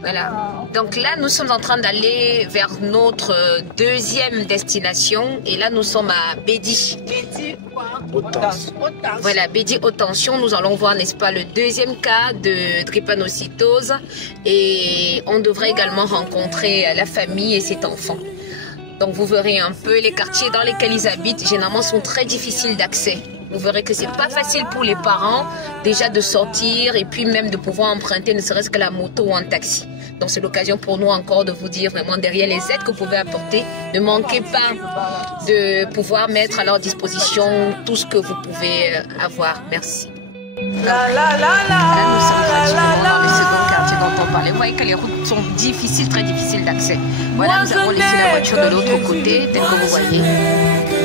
Voilà. Donc là, nous sommes en train d'aller vers notre deuxième destination. Et là, nous sommes à Bédi. Voilà, Bédi haute tension. Nous allons voir, n'est-ce pas, le deuxième cas de drépanocytose. Et on devrait également rencontrer la famille et cet enfant. Donc vous verrez un peu les quartiers dans lesquels ils habitent, généralement sont très difficiles d'accès. Vous verrez que c'est pas facile pour les parents déjà de sortir et puis même de pouvoir emprunter ne serait-ce que la moto ou un taxi. Donc c'est l'occasion pour nous encore de vous dire vraiment derrière les aides que vous pouvez apporter, ne manquez pas de pouvoir mettre à leur disposition tout ce que vous pouvez avoir. Merci. Donc, là nous sommes pratiquement dans le second quartier dont on parlait. Vous voyez que les routes sont difficiles, très difficiles d'accès. Voilà, nous avons laissé la voiture de l'autre côté, tel que vous voyez.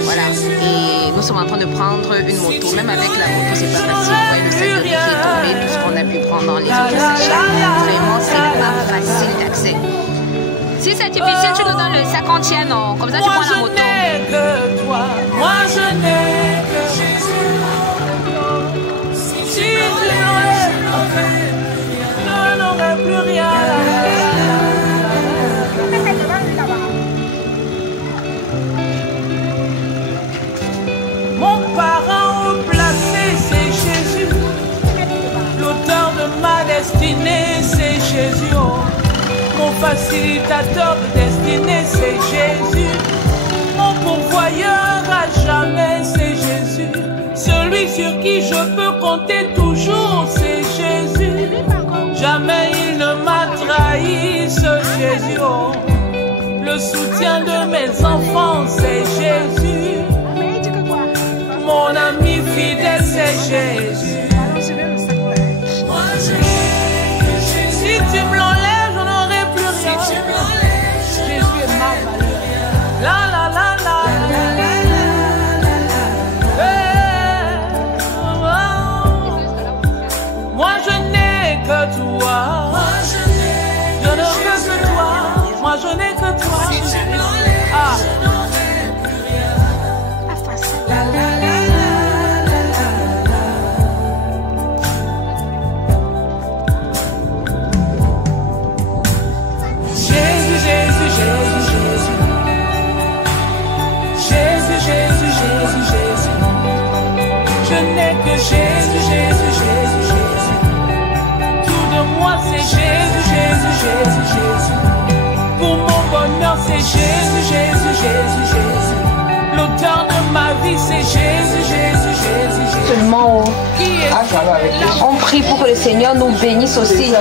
Voilà, et nous sommes en train de prendre une moto. Même avec la moto, c'est pas facile. Vous voyez le sac de riz qui est tombé, tout ce qu'on a pu prendre dans les autres sachets. Vraiment, c'est pas facile d'accès. Si c'est difficile, tu nous donnes le 50e, non? Comme ça, tu prends la moto. Moi, je n'ai que Jésus. Si tu l'enlèves, je n'aurai plus rien. Mon parent haut placé, c'est Jésus. L'auteur de ma destinée, c'est Jésus. Mon facilitateur de destinée, c'est Jésus. Mon pourvoyeur à jamais, c'est Jésus. Celui sur qui je peux compter toujours, c'est Jésus. Jamais il ne m'a trahi, ce Jésus. Le soutien de mes enfants, c'est Jésus. Mon ami fidèle, c'est Jésus. Si tu me l'enlèves, je n'aurai plus rien. Jésus est ma valeur. La la la la. Moi je n'ai que toi. Je ne veux que toi. Moi je n'ai que toi. Si tu me l'enlèves, je n'aurai plus rien. Pas facile. La la la. Jésus, Jésus, Jésus, Jésus. Tout de moi c'est Jésus, Jésus, Jésus, Jésus. Pour mon bonheur c'est Jésus, Jésus, Jésus, Jésus. L'auteur de ma vie c'est Jésus, Jésus, Jésus, Jésus. Seulement on prie pour que le Seigneur nous bénisse aussi.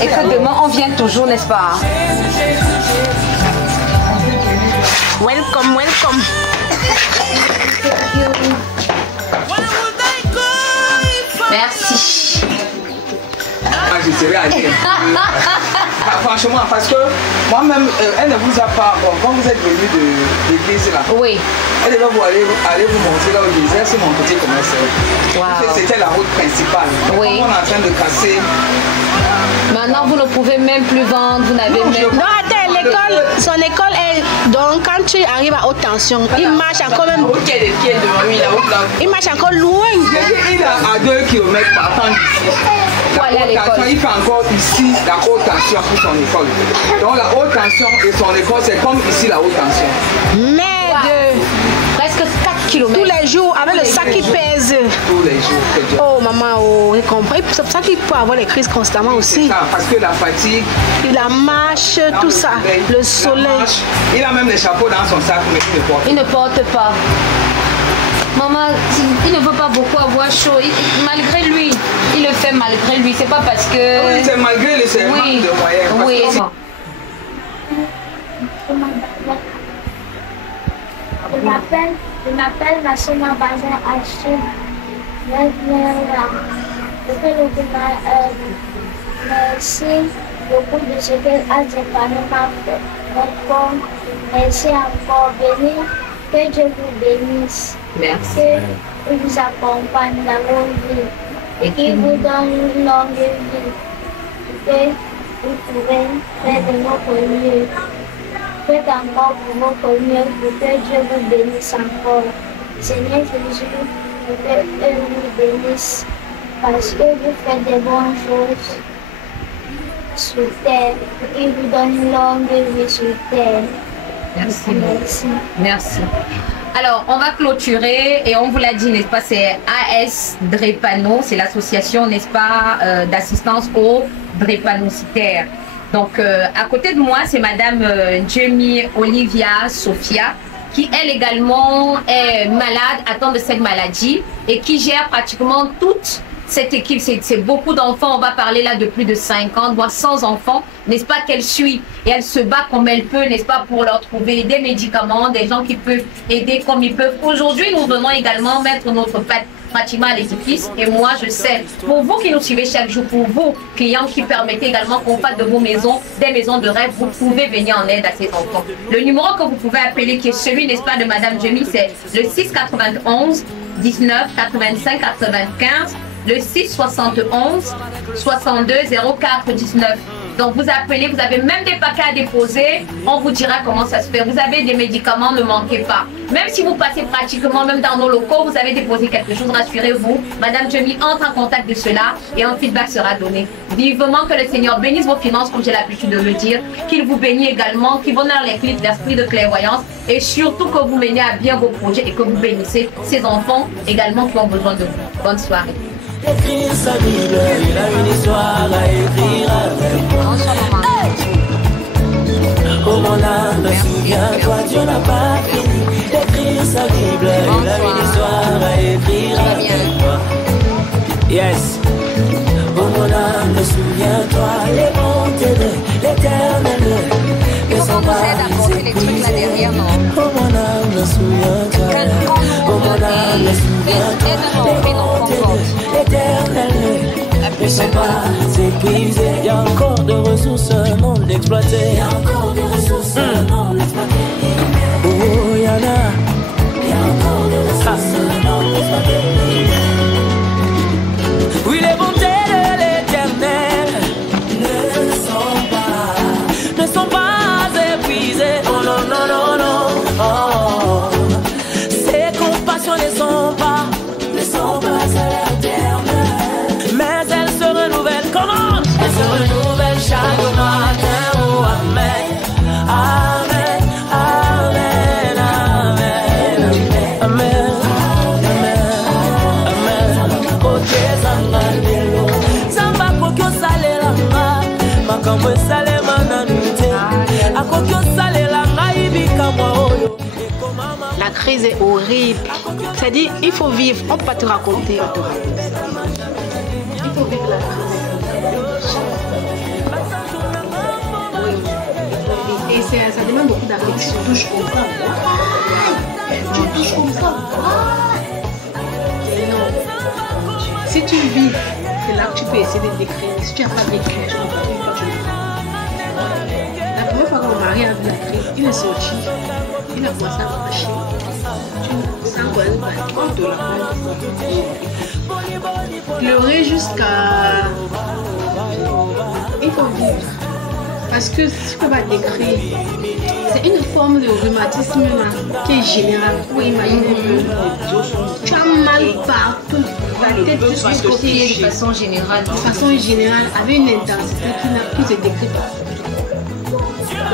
Et que demain on vienne toujours, n'est-ce pas? Jésus, Jésus, Jésus. Welcome, welcome. Merci. Je serais allée. Franchement, parce que moi-même, elle ne vous a pas. Bon, quand vous êtes venu de l'église là, oui. Elle devait vous aller vous montrer là où je disais, c'est mon côté commercial. Wow. C'était la route principale. Oui. On est en train de casser. Maintenant, vous ne pouvez même plus vendre. Vous n'avez même. Non, attends, l'école, son école est. Donc, quand tu arrives à haute tension, il marche encore même. Il marche encore loin. Il est à 2 km partant d'ici. Il fait encore ici la haute tension pour son école. Donc la haute tension et son école, c'est comme ici la haute tension. Mais presque 4 km. Tous les jours, avec le sac qui pèse. Tous les jours. Oh maman, oh, j'ai compris. C'est pour ça qu'il peut avoir les crises constamment aussi. Ça, parce que la fatigue. La marche, tout ça. Le soleil. Il a même les chapeaux dans son sac, mais il ne porte pas. Maman, il ne veut pas beaucoup avoir chaud. Malgré lui, il le fait malgré lui. C'est pas parce que. Oui, c'est malgré le manque de moyens. Oui. Je m'appelle Massima Bazin Achille. Merci beaucoup de ce qu'elle a dépanné ma fait. Merci encore. Béni. Que Dieu vous bénisse. Merci. Que vous accompagne dans vos vies et qu'il vous donne une longue vie. Que vous pouvez faire de votre mieux. Faites encore pour votre mieux pour que Dieu vous bénisse encore. Seigneur Jésus, que vous bénisse parce que vous faites de bonnes choses. sur terre, qui vous donne une longue vie sur terre. Merci. Merci. Merci. Alors, on va clôturer et on vous l'a dit, n'est-ce pas, c'est AS Drépano, c'est l'association, n'est-ce pas, d'assistance aux drépanocytaires. Donc, à côté de moi, c'est Madame Jamie Olivia Sophia, qui elle également est malade, atteinte de cette maladie et qui gère pratiquement toute cette équipe. C'est beaucoup d'enfants, on va parler là de plus de 50, voire 100 enfants, n'est-ce pas, qu'elle suit. Et elle se bat comme elle peut, n'est-ce pas, pour leur trouver des médicaments, des gens qui peuvent aider comme ils peuvent. Aujourd'hui, nous venons également mettre notre patte pratiquement à l'édifice. Et moi, je sais, pour vous qui nous suivez chaque jour, pour vous, clients qui permettez également qu'on fasse de vos maisons, des maisons de rêve, vous pouvez venir en aide à ces enfants. Le numéro que vous pouvez appeler, qui est celui, n'est-ce pas, de Madame Jamie, c'est le 691 19 85 95. Le 671 62 04 19. Donc vous appelez, vous avez même des paquets à déposer, on vous dira comment ça se fait. Vous avez des médicaments, ne manquez pas. Même si vous passez pratiquement, même dans nos locaux, vous avez déposé quelque chose, rassurez-vous, Madame Jamie entre en contact de cela et un feedback sera donné. Vivement que le Seigneur bénisse vos finances, comme j'ai l'habitude de le dire, qu'il vous bénisse également, qu'il vous donne les clés d'esprit de clairvoyance et surtout que vous menez à bien vos projets et que vous bénissez ces enfants également qui ont besoin de vous. Bonne soirée. Écrire sa Bible, il a une histoire à écrire avec. Oh mon âme, souviens-toi, Dieu n'a pas fini d'écrire sa Bible, il a une histoire à écrire avec toi. Yes. Oh mon âme, souviens-toi, les bontés de l'Éternel ne sont pas épuisées. Oh mon âme, souviens-toi, oh mon âme, souviens-toi, les bontés de l'Éternel ne sont pas épuisées. Il y a encore de ressources non exploitées. Il y a encore de ressources non exploitées. Oh, il y en a. Il y a encore de ressources non exploitées. Oui, les bontés de l'Éternel ne sont pas épuisées. Oh non, non, non, non. Oh. Ses compassions ne sont pas à l'éternel. Mais elles se renouvellent. Comment? Elles se renouvellent chaque matin. Oh, amen. Amen. Amen. Amen. Amen. Amen. Amen. Ok, Zangalelo. Zamba kokyo salelanga. Makambo salemana nute. Akokyo salelanga ibika mwaoyo. La crise est horrible. C'est-à-dire, il faut vivre. On ne peut pas te raconter. Il faut vivre la crise. Oui. Et ça demande beaucoup d'affection. Tu touches comme ça. Tu touches comme ça. Non. Si tu vis, c'est là que tu peux essayer de décrire. Si tu n'as pas décrit, tu ne peux pas vivre. La première fois que mon mari a vu la crise, il est sorti. Il a commencé à marcher. Pleurer jusqu'à... Il faut vivre. Parce que si tu peux pas décrire, c'est une forme de rhumatisme là, qui est générale. Vous imaginez que tu as mal partout. La tête jusqu'au pied. De façon générale. De façon générale, avec une intensité qui se décrit pas.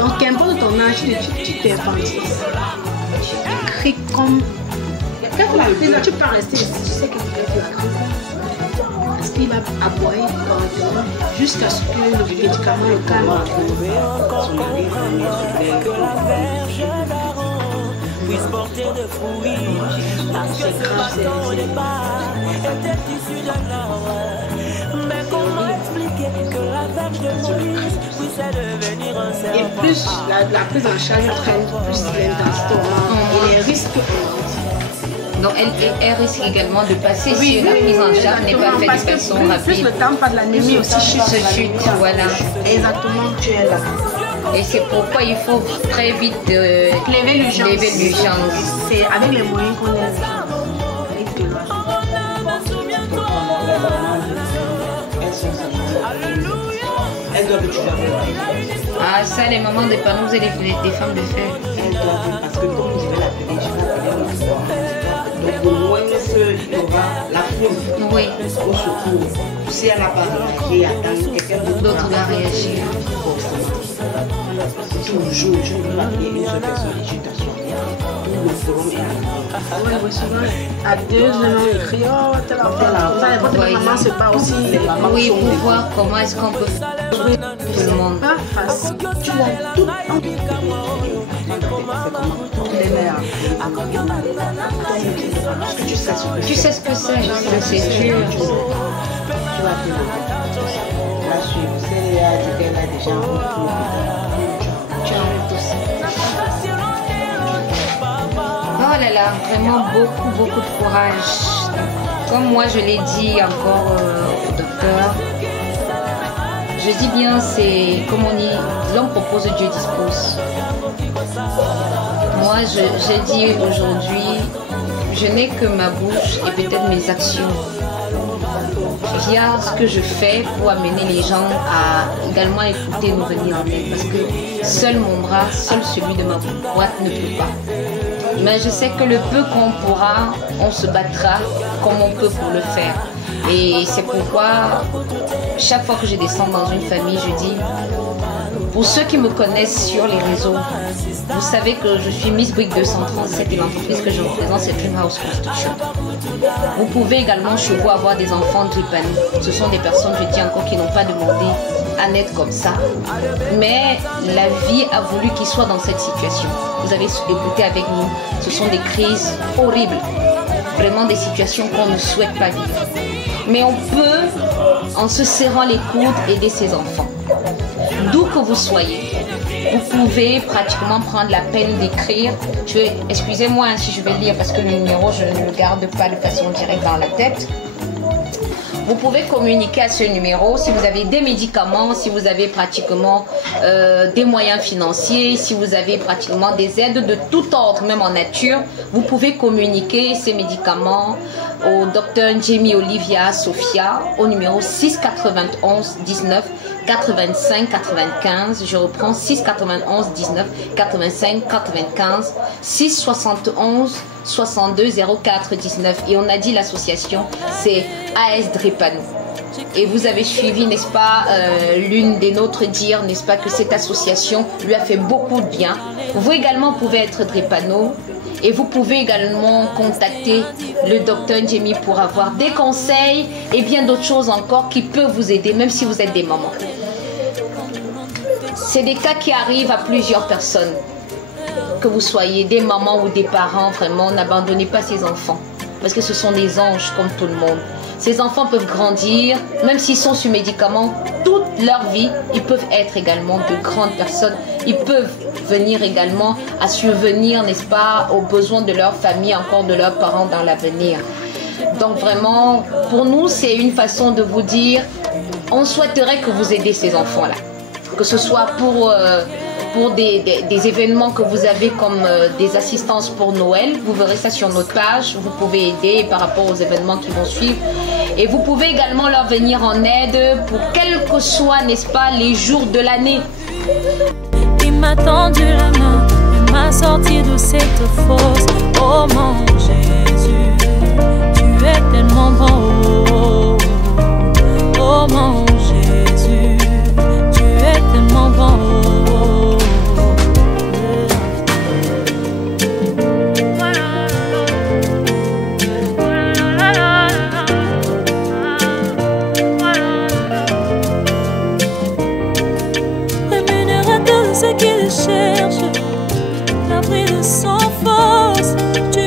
Donc, qu'importe ton âge, tu t'infantilises. Tu cries comme... Quand la crise, tu peux rester ici, tu sais que tu vas faire la crise. Parce qu'il va aboyer correctement jusqu'à ce que le médicament le calme. Puisse porter de fruits, parce que ce bâton au départ était issu d'un arbre. Mais comment expliquer que la verge de Moïse puisse devenir un serpent? Et plus la prise en charge traîne, plus l'intensité et les risques. Donc elle risque également de passer si la prise en charge n'est pas faite de façon rapide. Plus le temps pas de l'anémie aussi chute. Voilà. Exactement, tu es là. Et c'est pourquoi il faut très vite lever l'urgence. C'est avec les moyens qu'on a. Ah ça, les mamans des panneaux et des femmes de fer. Elles doivent, parce que comme je vais l'appeler, je vais l'appeler. Donc au moins qu'il y aura la foule Oui. au secours. Si elle n'a pas réagi, attendre quelqu'un D'autres va réagir. Toujours, je ne peux pas qu'il y ait une seule personne qui t'assoit. Tout le forum est à Ouais, ouais, souvent, à 2 ans, on écrit, oh, telle affaire. Quand les mamans se parlent aussi, les mamans Oui, sont pour voir comment est-ce qu'on peut sauver tout le monde. pas facile. Tu as tout en les mères. Parce que tu sais ce que Tu sais ce que c'est, je sais, c'est dur. tu vas te la suivre. C'est là, elle a déjà Tu en veux aussi. Oh là là, vraiment beaucoup de courage. Comme moi je l'ai dit encore au docteur, je dis bien, c'est comme on dit, l'homme propose, Dieu dispose. Moi j'ai dit aujourd'hui, je n'ai que ma bouche et peut-être mes actions via ce que je fais pour amener les gens à également écouter, nous venir en aide. Parce que seul mon bras, seul celui de ma boîte ne peut pas. Mais je sais que le peu qu'on pourra, on se battra comme on peut pour le faire. Et c'est pourquoi, chaque fois que je descends dans une famille, je dis, pour ceux qui me connaissent sur les réseaux, vous savez que je suis Miss Brick 237 et l'entreprise que je représente, c'est Dream House Construction. Vous pouvez également chez vous avoir des enfants Dripano. Ce sont des personnes, je dis encore, qui n'ont pas demandé à naître comme ça. Mais la vie a voulu qu'ils soient dans cette situation. Vous avez écouté avec nous, ce sont des crises horribles. Vraiment des situations qu'on ne souhaite pas vivre. Mais on peut, en se serrant les coudes, aider ses enfants. D'où que vous soyez, vous pouvez pratiquement prendre la peine d'écrire. Excusez-moi si je vais lire parce que le numéro, je ne le garde pas de façon directe dans la tête. Vous pouvez communiquer à ce numéro si vous avez des médicaments, si vous avez pratiquement des moyens financiers, si vous avez pratiquement des aides de tout ordre, même en nature. Vous pouvez communiquer ces médicaments au docteur Jamie Olivia Sophia au numéro 691 19 85 95. Je reprends 691 19 85 95 671 62 04 19. Et on a dit l'association, c'est AS Dripano. Et vous avez suivi, n'est-ce pas, l'une des nôtres dire, n'est-ce pas, que cette association lui a fait beaucoup de bien. Vous également pouvez être Dripano. Et vous pouvez également contacter le docteur Jamie pour avoir des conseils et bien d'autres choses encore qui peuvent vous aider, même si vous êtes des mamans. C'est des cas qui arrivent à plusieurs personnes. Que vous soyez des mamans ou des parents, vraiment, n'abandonnez pas ces enfants. Parce que ce sont des anges comme tout le monde. Ces enfants peuvent grandir, même s'ils sont sur médicaments, toute leur vie, ils peuvent être également de grandes personnes. Ils peuvent venir également à subvenir, n'est-ce pas, aux besoins de leur famille, encore de leurs parents dans l'avenir. Donc vraiment, pour nous, c'est une façon de vous dire, on souhaiterait que vous aidiez ces enfants-là. Que ce soit pour des événements que vous avez comme des assistances pour Noël. Vous verrez ça sur notre page. Vous pouvez aider par rapport aux événements qui vont suivre. Et vous pouvez également leur venir en aide pour quels que soient, n'est-ce pas, les jours de l'année. Il m'a tendu la main, il m'a sorti de cette fosse. Oh mon Jésus, tu es tellement bon. Oh mon Jésus, tu es tellement bon. Ce qu'il cherche, l'abri de sans force, tu